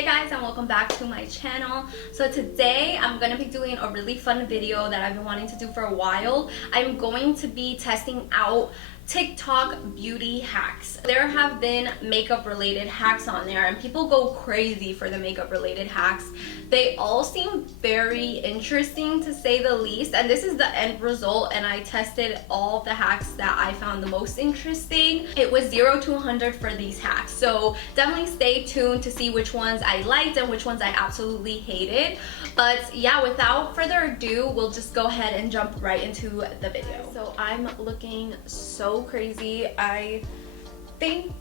Hey guys, and welcome back to my channel. So today I'm gonna be doing a really fun video that I've been wanting to do for a while. I'm going to be testing out TikTok beauty hacks. There have been makeup related hacks on there and people go crazy for the makeup related hacks. They all seem very interesting to say the least, and this is the end result, and I tested all the hacks that I found the most interesting. It was 0 to 100 for these hacks, so definitely stay tuned to see which ones I liked and which ones I absolutely hated. But yeah, without further ado, we'll just go ahead and jump right into the video. So I'm looking so crazy. I think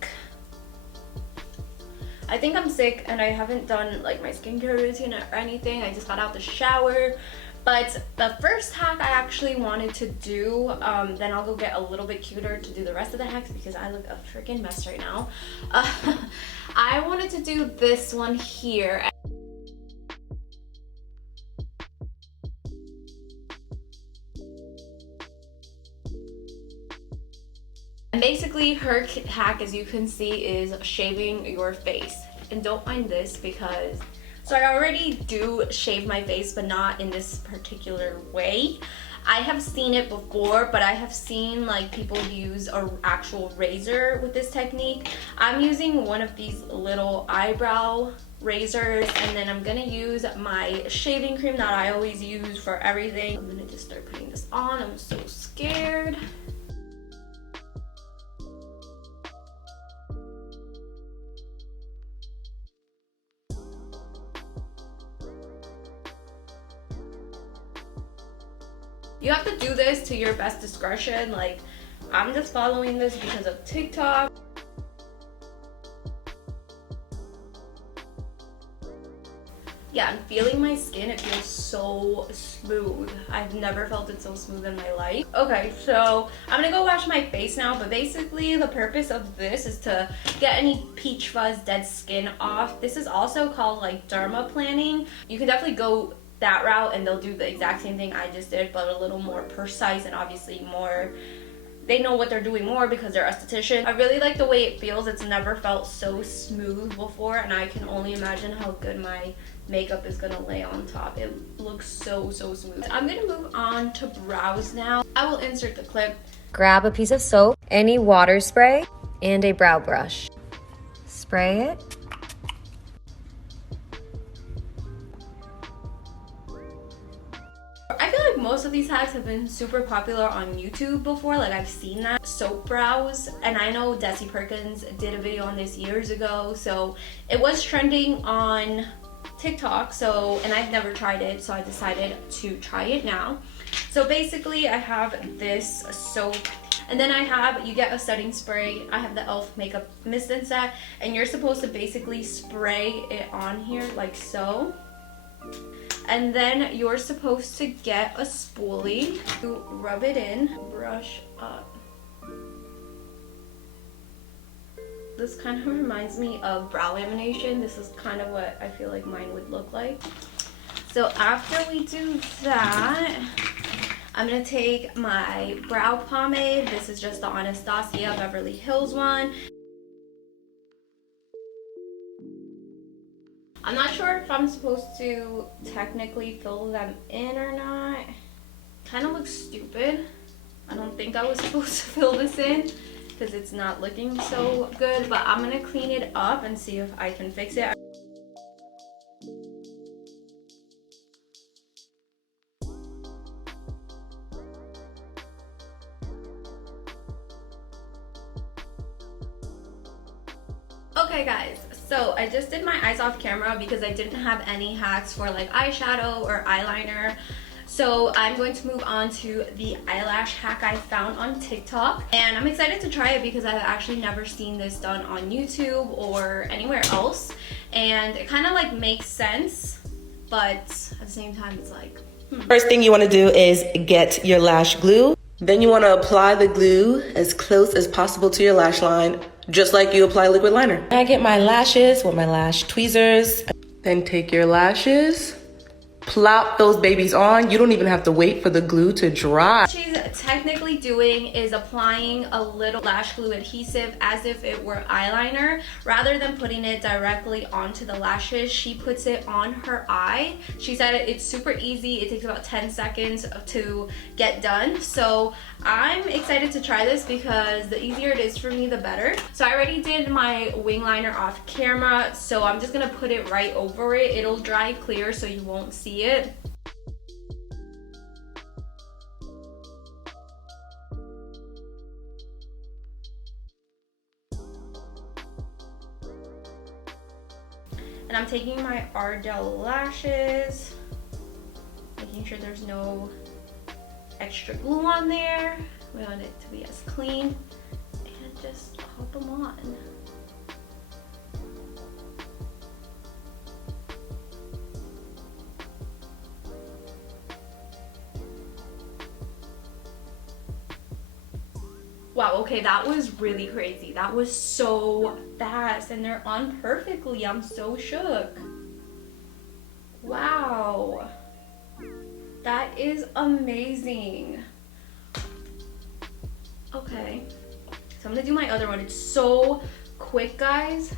I'm sick and I haven't done like my skincare routine or anything. I just got out the shower. But the first hack I actually wanted to do, then I'll go get a little bit cuter to do the rest of the hacks because I look a freaking mess right now. I wanted to do this one here. And basically her hack, as you can see, is shaving your face. And don't mind this because, so I already do shave my face, but not in this particular way. I have seen it before, but I have seen like people use an actual razor with this technique. I'm using one of these little eyebrow razors, and then I'm gonna use my shaving cream that I always use for everything. I'm gonna just start putting this on. I'm so scared. You have to do this to your best discretion. Like, I'm just following this because of TikTok. Yeah, I'm feeling my skin. It feels so smooth. I've never felt it so smooth in my life. Okay, so I'm gonna go wash my face now, but basically the purpose of this is to get any peach fuzz, dead skin off. This is also called like dermaplaning. You can definitely go that route and they'll do the exact same thing I just did, but a little more precise and obviously more, they know what they're doing more because they're estheticians. I really like the way it feels. It's never felt so smooth before, and I can only imagine how good my makeup is gonna lay on top. It looks so smooth. I'm gonna move on to brows now. I will insert the clip. Grab a piece of soap, any water spray, and a brow brush. Spray it. I feel like most of these hacks have been super popular on YouTube before. Like, I've seen that. Soap brows. And I know Desi Perkins did a video on this years ago. So it was trending on TikTok. So, and I've never tried it. So I decided to try it now. So basically I have this soap. And then you get a setting spray. I have the e.l.f. makeup mist and set. And you're supposed to basically spray it on here like so. And then you're supposed to get a spoolie to rub it in, brush up. This kind of reminds me of brow lamination. This is kind of what I feel like mine would look like. So after we do that, I'm gonna take my brow pomade. This is just the Anastasia Beverly Hills one. I'm not sure if I'm supposed to technically fill them in or not. Kind of looks stupid. I don't think I was supposed to fill this in because it's not looking so good, but I'm gonna clean it up and see if I can fix it. Okay guys, so I just did my eyes off camera because I didn't have any hacks for like eyeshadow or eyeliner. So I'm going to move on to the eyelash hack I found on TikTok. And I'm excited to try it because I've actually never seen this done on YouTube or anywhere else. And it kind of like makes sense, but at the same time it's like, First thing you want to do is get your lash glue. Then you want to apply the glue as close as possible to your lash line, just like you apply liquid liner. I get my lashes with my lash tweezers. Then take your lashes, plop those babies on. You don't even have to wait for the glue to dry. She's technically doing is applying a little lash glue adhesive as if it were eyeliner. Rather than putting it directly onto the lashes, she puts it on her eye. She said it's super easy. It takes about 10 seconds to get done. So I'm excited to try this because the easier it is for me, the better. So I already did my wing liner off camera, so I'm just gonna put it right over it. It'll dry clear so you won't see it. And I'm taking my Ardell lashes, making sure there's no extra glue on there. We want it to be as clean, and just pop them on. Wow, okay, that was really crazy. That was so fast, and they're on perfectly. I'm so shook. Wow. That is amazing. Okay, so I'm gonna do my other one. It's so quick, guys.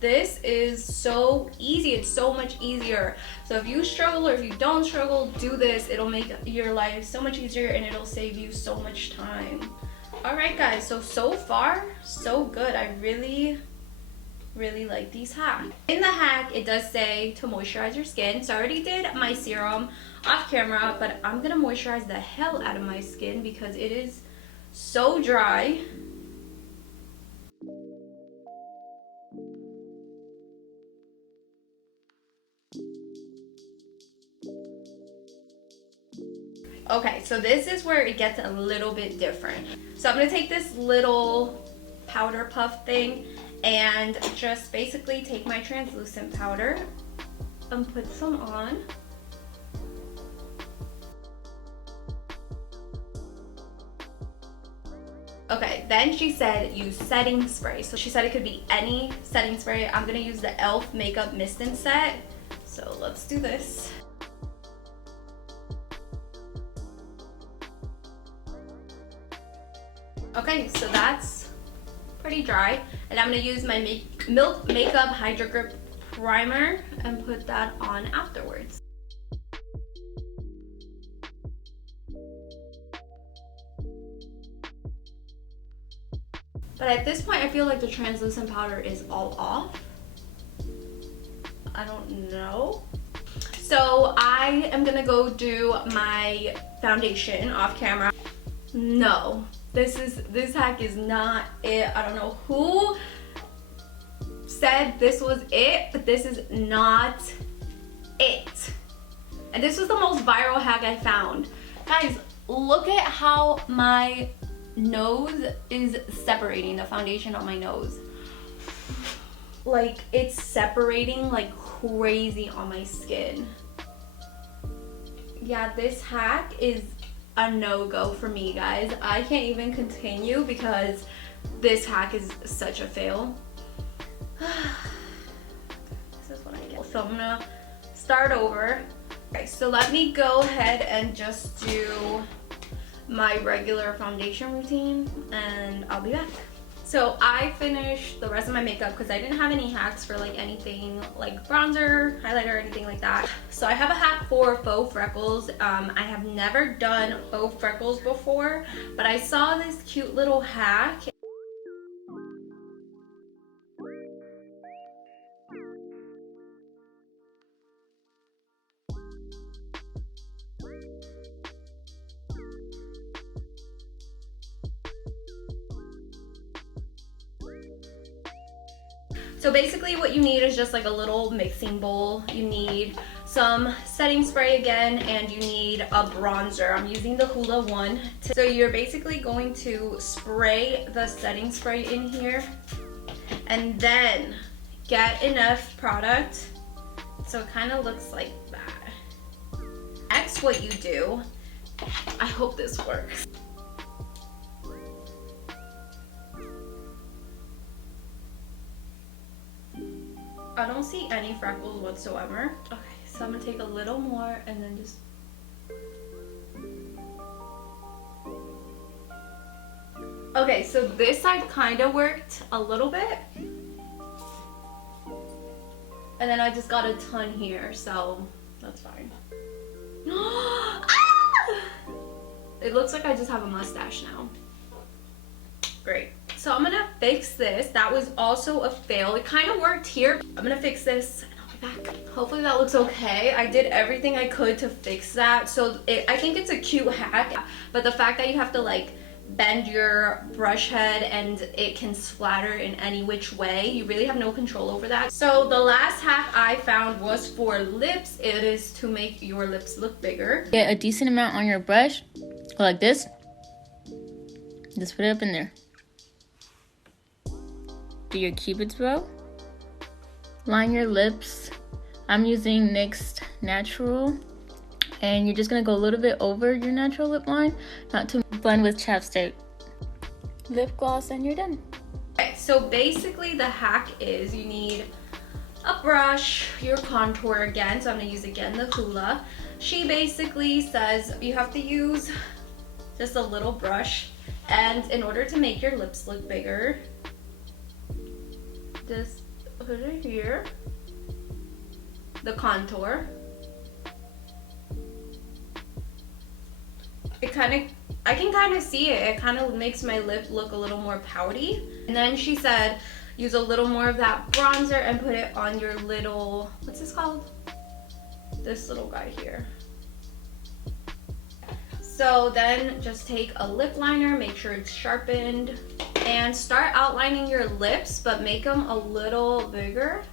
This is so easy. It's so much easier. So if you struggle or if you don't struggle, do this. It'll make your life so much easier and it'll save you so much time. All right, guys, so far so good. I really like these hacks. In the hack, it does say to moisturize your skin. So I already did my serum off camera, but I'm gonna moisturize the hell out of my skin because it is so dry. Okay, so this is where it gets a little bit different. So I'm gonna take this little powder puff thing and just basically take my translucent powder and put some on. Okay, then she said use setting spray. So she said it could be any setting spray. I'm gonna use the e.l.f. Makeup Mist and Set. So let's do this. Okay, so that's pretty dry. And I'm gonna use my Milk Makeup Hydro Grip Primer and put that on afterwards. But at this point, I feel like the translucent powder is all off. I don't know. So I am gonna go do my foundation off camera. No, this hack is not it. I don't know who said this was it, but this is not it. And this was the most viral hack I found. Guys, look at how my nose is separating, the foundation on my nose. Like, it's separating like crazy on my skin. Yeah, this hack is a no-go for me, guys. I can't even continue because this hack is such a fail. This is what I get. So I'm gonna start over. Okay, so let me go ahead and just do my regular foundation routine and I'll be back. So I finished the rest of my makeup because I didn't have any hacks for like anything like bronzer, highlighter, or anything like that. So I have a hack for faux freckles. I have never done faux freckles before, but I saw this cute little hack. So basically what you need is just like a little mixing bowl. You need some setting spray again, and you need a bronzer. I'm using the Hula one. So you're basically going to spray the setting spray in here and then get enough product so it kind of looks like that. next, what you do, I hope this works. I don't see any freckles whatsoever. Okay, so I'm gonna take a little more and then just... Okay, so this side kind of worked a little bit. And then I just got a ton here, so that's fine. Ah! It looks like I just have a mustache now. Great. So I'm gonna fix this. That was also a fail. It kind of worked here. I'm gonna fix this and I'll be back. Hopefully that looks okay. I did everything I could to fix that. So I think it's a cute hack, but the fact that you have to like bend your brush head and it can splatter in any which way, you really have no control over that. So the last hack I found was for lips. It is to make your lips look bigger. Get a decent amount on your brush, go like this. Just put it up in there. Do your cupid's bow. Line your lips. I'm using NYX Natural. And you're just gonna go a little bit over your natural lip line, not to blend with chapstick. Lip gloss and you're done. Okay, so basically the hack is you need a brush, your contour again, so I'm gonna use again the Hula. She basically says you have to use just a little brush, and in order to make your lips look bigger, just put it here, the contour. I can kind of see it. It kind of makes my lip look a little more pouty. And then she said, use a little more of that bronzer and put it on your little, what's this called? This little guy here. So then just take a lip liner, make sure it's sharpened, and start outlining your lips, but make them a little bigger.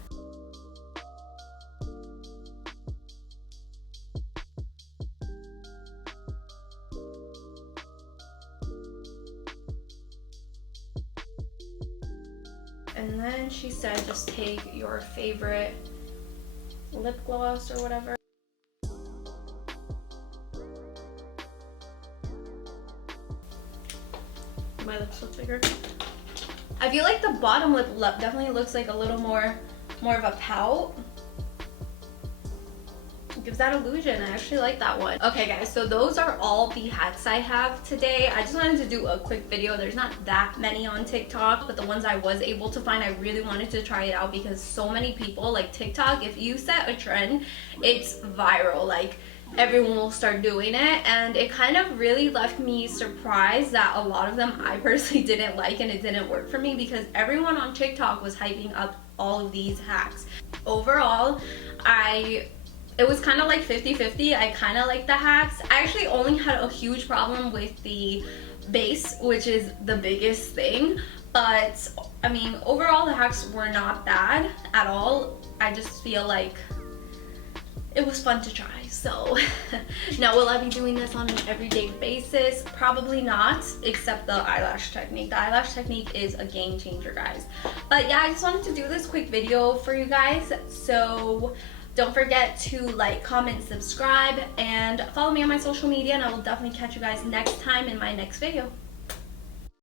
And then she said just take your favorite lip gloss or whatever. My lips look bigger. I feel like the bottom lip definitely looks like a little more of a pout. It gives that illusion. I actually like that one. Okay guys, so those are all the hacks I have today. I just wanted to do a quick video. There's not that many on TikTok, but the ones I was able to find, I really wanted to try it out because so many people, like TikTok, if you set a trend, it's viral. Like everyone will start doing it, and it kind of really left me surprised that a lot of them I personally didn't like and it didn't work for me because everyone on TikTok was hyping up all of these hacks. Overall, it was kind of like 50-50. I kind of like the hacks. I actually only had a huge problem with the base, which is the biggest thing, but I mean overall the hacks were not bad at all. I just feel like it was fun to try. So now will I be doing this on an everyday basis? Probably not, except the eyelash technique. The eyelash technique is a game changer, guys. But yeah, I just wanted to do this quick video for you guys. So don't forget to like, comment, subscribe, and follow me on my social media, and I will definitely catch you guys next time in my next video.